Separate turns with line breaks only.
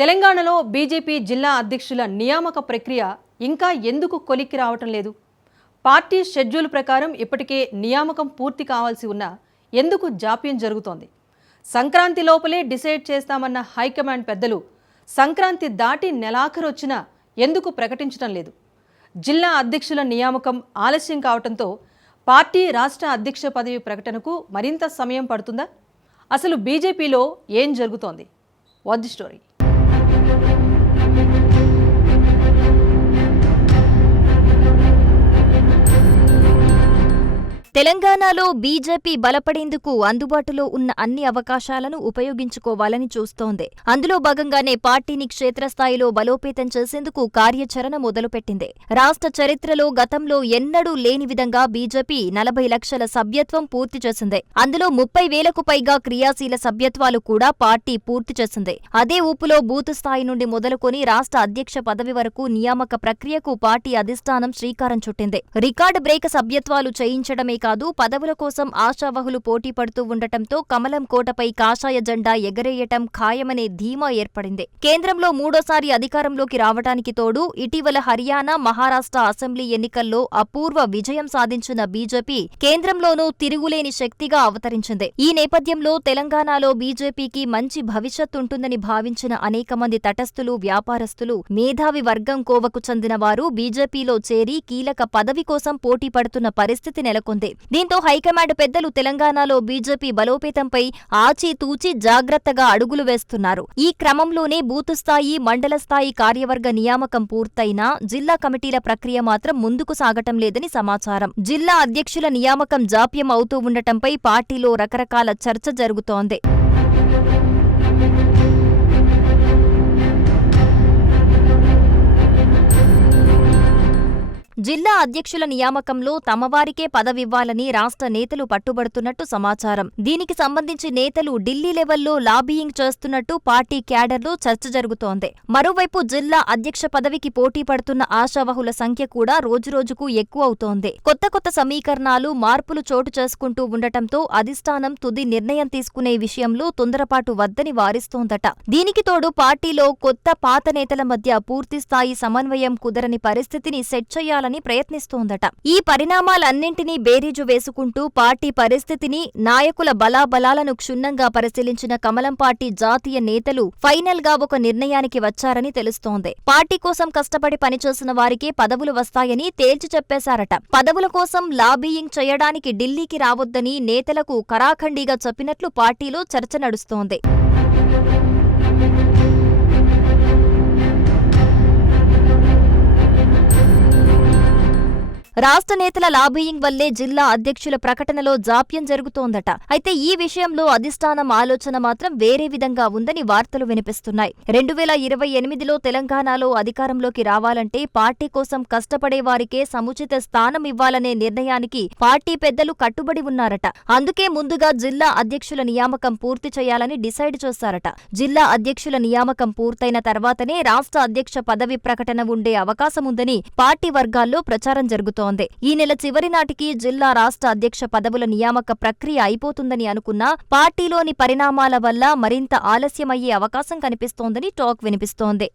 తెలంగాణలో బీజేపీ జిల్లా అధ్యక్షుల నియామక ప్రక్రియ ఇంకా ఎందుకు కొలిక్కి రావటం లేదు? పార్టీ షెడ్యూల్ ప్రకారం ఇప్పటికే నియామకం పూర్తి కావాల్సి ఉన్నా ఎందుకు జాప్యం జరుగుతోంది? సంక్రాంతి లోపలే డిసైడ్ చేస్తామన్న హైకమాండ్ పెద్దలు సంక్రాంతి దాటి నెలాఖరు వచ్చినా ఎందుకు ప్రకటించడం లేదు? జిల్లా అధ్యక్షుల నియామకం ఆలస్యం కావడంతో పార్టీ రాష్ట్ర అధ్యక్ష పదవి ప్రకటనకు మరింత సమయం పడుతుందా? అసలు బీజేపీలో ఏం జరుగుతోంది? What the story.
తెలంగాణలో బీజేపీ బలపడేందుకు అందుబాటులో ఉన్న అన్ని అవకాశాలను ఉపయోగించుకోవాలని చూస్తోంది. అందులో భాగంగానే పార్టీని క్షేత్రస్థాయిలో బలోపేతం చేసేందుకు కార్యాచరణ మొదలుపెట్టింది. రాష్ట్ర చరిత్రలో గతంలో ఎన్నడూ లేని విధంగా బీజేపీ నలభై లక్షల సభ్యత్వం పూర్తి చేసింది. అందులో ముప్పై వేలకు పైగా క్రియాశీల సభ్యత్వాలు కూడా పార్టీ పూర్తి చేసింది. అదే ఊపులో బూత్ స్థాయి నుండి మొదలుకొని రాష్ట్ర అధ్యక్ష పదవి వరకు నియామక ప్రక్రియకు పార్టీ అధిష్టానం శ్రీకారం చుట్టింది. రికార్డు బ్రేక్ సభ్యత్వాలు చేయించడమే కాదు పదవుల కోసం ఆశావహులు పోటీ పడుతూ ఉండటంతో కమలం కోటపై కాషాయ జెండా ఎగరేయటం ఖాయమనే ధీమా ఏర్పడింది. కేంద్రంలో మూడోసారి అధికారంలోకి రావటానికి తోడు ఇటీవల హర్యానా మహారాష్ట్ర అసెంబ్లీ ఎన్నికల్లో అపూర్వ విజయం సాధించిన బీజేపీ కేంద్రంలోనూ తిరుగులేని శక్తిగా అవతరించింది. ఈ నేపథ్యంలో తెలంగాణలో బీజేపీకి మంచి భవిష్యత్ ఉంటుందని భావించిన అనేక మంది తటస్థులు వ్యాపారస్తులు మేధావి వర్గం కోవకు చెందిన వారు బీజేపీలో చేరి కీలక పదవి కోసం పోటీ పడుతున్న పరిస్థితి నెలకొంది. దీంతో హైకమాండ్ పెద్దలు తెలంగాణలో బీజేపీ బలోపేతంపై ఆచితూచి జాగ్రత్తగా అడుగులు వేస్తున్నారు. ఈ క్రమంలోనే బూత్ స్థాయి మండల స్థాయి కార్యవర్గ నియామకం పూర్తయినా జిల్లా కమిటీల ప్రక్రియ మాత్రం ముందుకు సాగటం లేదని సమాచారం. జిల్లా అధ్యక్షుల నియామకం జాప్యం అవుతూ ఉండటంపై పార్టీలో రకరకాల చర్చ జరుగుతోంది. జిల్లా అధ్యక్షుల నియామకంలో తమవారికే పదవివ్వాలని రాష్ట్ర నేతలు పట్టుబడుతున్నట్టు సమాచారం. దీనికి సంబంధించి నేతలు ఢిల్లీ లెవెల్లో లాబీయింగ్ చేస్తున్నట్టు పార్టీ క్యాడర్లో చర్చ జరుగుతోంది. మరోవైపు జిల్లా అధ్యక్ష పదవికి పోటీ పడుతున్న ఆశావహుల సంఖ్య కూడా రోజురోజుకు ఎక్కువ అవుతోంది. కొత్త కొత్త సమీకరణాలు మార్పులు చోటు చేసుకుంటూ ఉండటంతో అధిష్టానం తుది నిర్ణయం తీసుకునే విషయంలో తొందరపాటు వద్దని వారిస్తోందట. దీనికి తోడు పార్టీలో కొత్త పాత నేతల మధ్య పూర్తిస్థాయి సమన్వయం కుదరని పరిస్థితిని సెట్ చేయాలని ప్రయత్నిస్తోందట. ఈ పరిణామాలన్నింటినీ బేరీజు వేసుకుంటూ పార్టీ పరిస్థితిని నాయకుల బలాబలాలను క్షుణ్ణంగా పరిశీలించిన కమలం పార్టీ జాతీయ నేతలు ఫైనల్గా ఒక నిర్ణయానికి వచ్చారని తెలుస్తోంది. పార్టీ కోసం కష్టపడి పనిచేసిన వారికే పదవులు వస్తాయని తేల్చి చెప్పేశారట. పదవుల కోసం లాబీయింగ్ చేయడానికి ఢిల్లీకి రావొద్దని నేతలకు కరాఖండిగా చెప్పినట్లు పార్టీలో చర్చ నడుస్తోంది. రాష్ట్ర నేతల లాబీయింగ్ వల్లే జిల్లా అధ్యక్షుల ప్రకటనలో జాప్యం జరుగుతోందట. అయితే ఈ విషయంలో అధిష్టానం ఆలోచన మాత్రం వేరే విధంగా ఉందని వార్తలు వినిపిస్తున్నాయి. రెండు వేల ఇరవై ఎనిమిదిలో తెలంగాణలో అధికారంలోకి రావాలంటే పార్టీ కోసం కష్టపడే వారికే సముచిత స్థానం ఇవ్వాలనే నిర్ణయానికి పార్టీ పెద్దలు కట్టుబడి ఉన్నారట. అందుకే ముందుగా జిల్లా అధ్యక్షుల నియామకం పూర్తి చేయాలని డిసైడ్ చేశారట. జిల్లా అధ్యక్షుల నియామకం పూర్తయిన తర్వాతనే రాష్ట్ర అధ్యక్ష పదవి ప్రకటన ఉండే అవకాశముందని పార్టీ వర్గాల్లో ప్రచారం జరుగుతోంది. ఈ నెల చివరి నాటికి జిల్లా రాష్ట్ర అధ్యక్ష పదవుల నియామక ప్రక్రియ అయిపోతుందని అనుకున్నా పార్టీలోని పరిణామాల వల్ల మరింత ఆలస్యమయ్యే అవకాశం కనిపిస్తోందని టాక్ వినిపిస్తోంది.